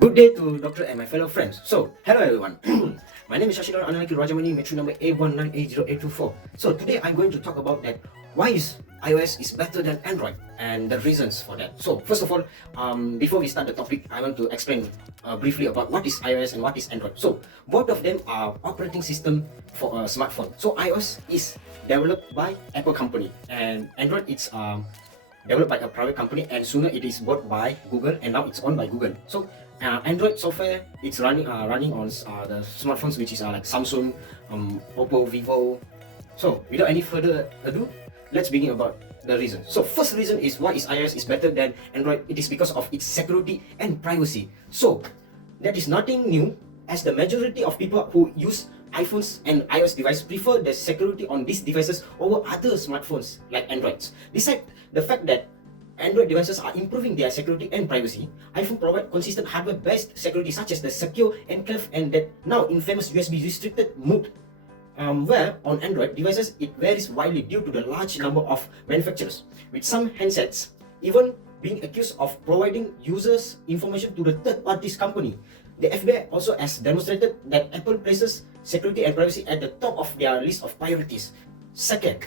Good day to Doctor and my fellow friends. So, hello everyone. My name is Shashidhar Ananaki Rajamani, metro number A1980824. So, today I'm going to talk about that why is iOS is better than Android and the reasons for that. So, first of all, before we start the topic, I want to explain briefly about what is iOS and what is Android. So, both of them are operating system for a smartphone. So, iOS is developed by Apple company and Android it's developed by a private company, and sooner it is bought by Google, and now it's owned by Google. So Android software it's running on the smartphones which is like Samsung, Oppo, Vivo. So without any further ado, let's begin about the reason. So first reason is why is iOS is better than Android. It is because of its security and privacy. So that is nothing new, as the majority of people who use iPhones and iOS devices prefer the security on these devices over other smartphones like Androids. Besides the fact that Android devices are improving their security and privacy, iPhone provide consistent hardware-based security such as the secure enclave and that now infamous USB restricted mode. Where on Android devices it varies widely due to the large number of manufacturers, with some handsets even being accused of providing users information to the third parties company. The FBI also has demonstrated that Apple places security and privacy at the top of their list of priorities. Second,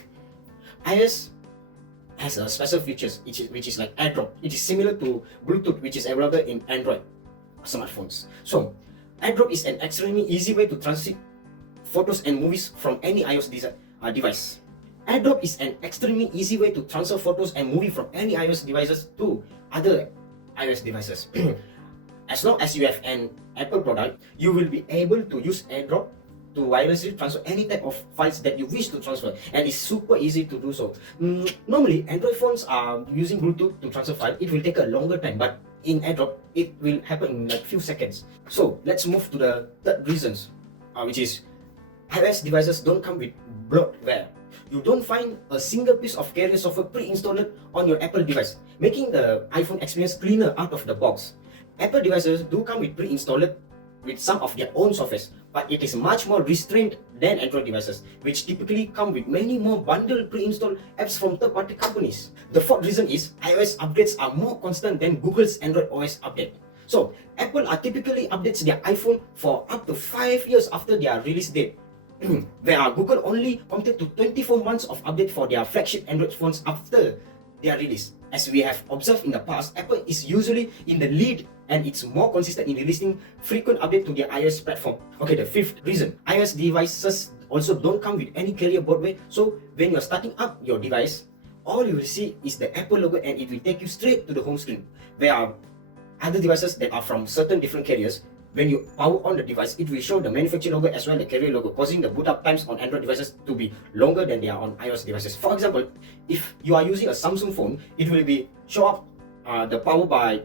iOS has a special features which is like AirDrop. It is similar to Bluetooth which is available in Android smartphones. So AirDrop is an extremely easy way to transit photos and movies from any iOS device. AirDrop is an extremely easy way to transfer photos and movies from any iOS devices to other iOS devices. As long as you have an Apple product, you will be able to use AirDrop to wirelessly transfer any type of files that you wish to transfer, and it's super easy to do so. Normally, Android phones are using Bluetooth to transfer file. It will take a longer time, but in AirDrop, it will happen in like few seconds. So let's move to the third reasons, which is iOS devices don't come with bloatware. You don't find a single piece of carrier software pre-installed on your Apple device, making the iPhone experience cleaner out of the box. Apple devices do come with pre-installed with some of their own softwares, but it is much more restrained than Android devices, which typically come with many more bundled pre-installed apps from third-party companies. The fourth reason is iOS updates are more constant than Google's Android OS update. So, Apple typically updates their iPhone for up to 5 years after their release date. Where Google only committed to 24 months of update for their flagship Android phones after their release. As we have observed in the past, Apple is usually in the lead and it's more consistent in releasing frequent update to their iOS platform. Okay, the fifth reason, iOS devices also don't come with any carrier baudware. So when you're starting up your device, all you will see is the Apple logo and it will take you straight to the home screen. Where other devices that are from certain different carriers, when you power on the device, it will show the manufacturer logo as well as the carrier logo, causing the boot up times on Android devices to be longer than they are on iOS devices. For example, if you are using a Samsung phone, it will be show up the power by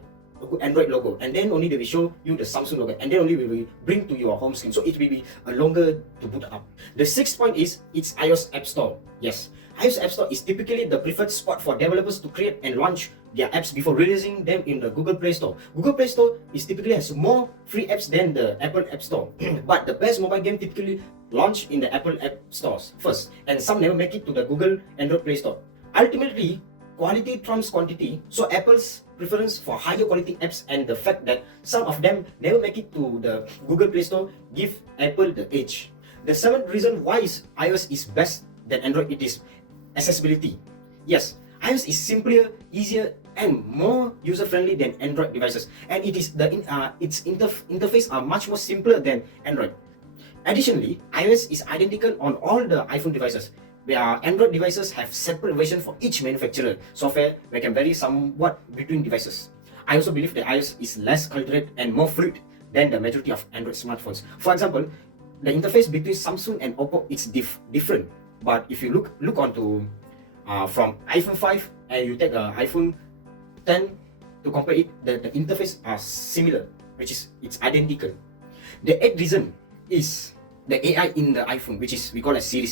Android logo, and then only they will show you the Samsung logo, and then only will bring to your home screen. So it will be a longer to boot up. The sixth point is it's iOS App Store. Yes, iOS App Store is typically the preferred spot for developers to create and launch their apps before releasing them in the Google Play Store. Google Play Store is typically has more free apps than the Apple App Store. But the best mobile game typically launch in the Apple App Stores first, and some never make it to the Google Android Play Store. Ultimately, quality trumps quantity, so Apple's preference for higher quality apps and the fact that some of them never make it to the Google Play Store give Apple the edge. The seventh reason why iOS is best than Android, it is accessibility. Yes, iOS is simpler, easier, and more user-friendly than Android devices, and it is its interface are much more simpler than Android. Additionally, iOS is identical on all the iPhone devices, where Android devices have separate versions for each manufacturer. Software that can vary somewhat between devices. I also believe that iOS is less cultured and more fluid than the majority of Android smartphones. For example, the interface between Samsung and Oppo is different. But if you look onto from iPhone 5 and you take a iPhone 10 to compare it, the interface are similar, which is it's identical. The eighth reason is the AI in the iPhone, which is we call as Siri,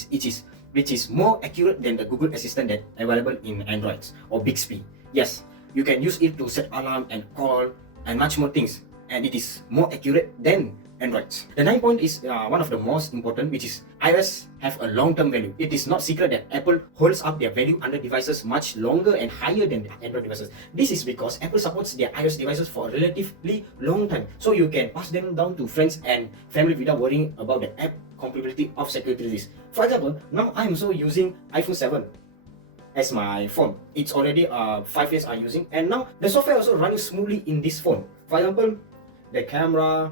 which is more accurate than the Google Assistant that available in Androids or Bixby. Yes, you can use it to set alarm and call and much more things, and it is more accurate than Androids. The ninth point is one of the most important, which is iOS have a long-term value. It is not secret that Apple holds up their value under devices much longer and higher than Android devices. This is because Apple supports their iOS devices for a relatively long time, so you can pass them down to friends and family without worrying about the app compatibility of security risks. For example, now I am also using iPhone 7 as my phone. It's already 5 years I'm using, and now the software also running smoothly in this phone. For example, the camera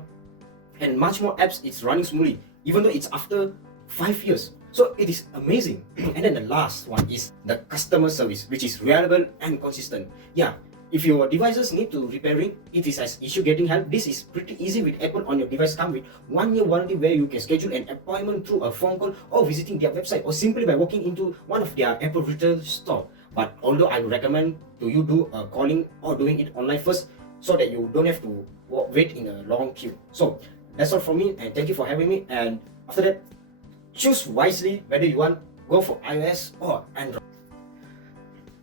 and much more apps, it's running smoothly even though it's after 5 years. So it is amazing. And then the last one is the customer service, which is reliable and consistent. Yeah, if your devices need to repairing, it is as issue getting help. This is pretty easy with Apple. On your device come with 1 year warranty, where you can schedule an appointment through a phone call or visiting their website, or simply by walking into one of their Apple retail store. But although I would recommend to you do a calling or doing it online first, so that you don't have to wait in a long queue. So that's all from me, and thank you for having me. And after that, choose wisely whether you want go for iOS or Android.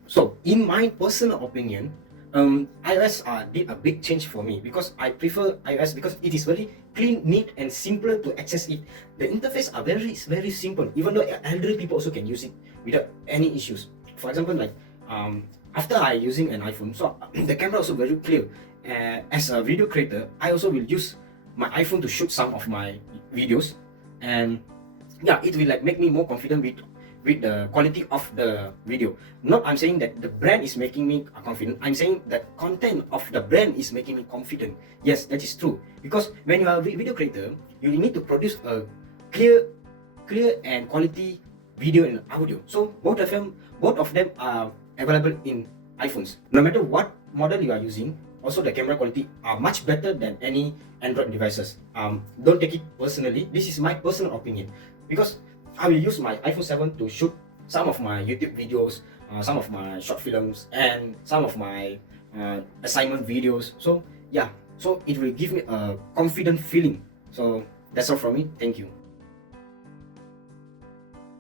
So in my personal opinion, iOS did a big change for me, because I prefer iOS because it is very clean, neat, and simpler to access it. The interface are very simple, even though elderly people also can use it without any issues. For example, like after I using an iPhone, so the camera also very clear. As a video creator, I also will use my iPhone to shoot some of my videos, and yeah, it will like make me more confident with the quality of the video. Not I'm saying that the brand is making me confident, I'm saying that content of the brand is making me confident. Yes, that is true, because when you are a video creator, you need to produce a clear and quality video and audio. So both of them are available in iPhones. No matter what model you are using, also the camera quality are much better than any Android devices. Don't take it personally. This is my personal opinion, because I will use my iPhone 7 to shoot some of my YouTube videos, some of my short films, and some of my assignment videos. So yeah, so it will give me a confident feeling. So that's all from me. Thank you.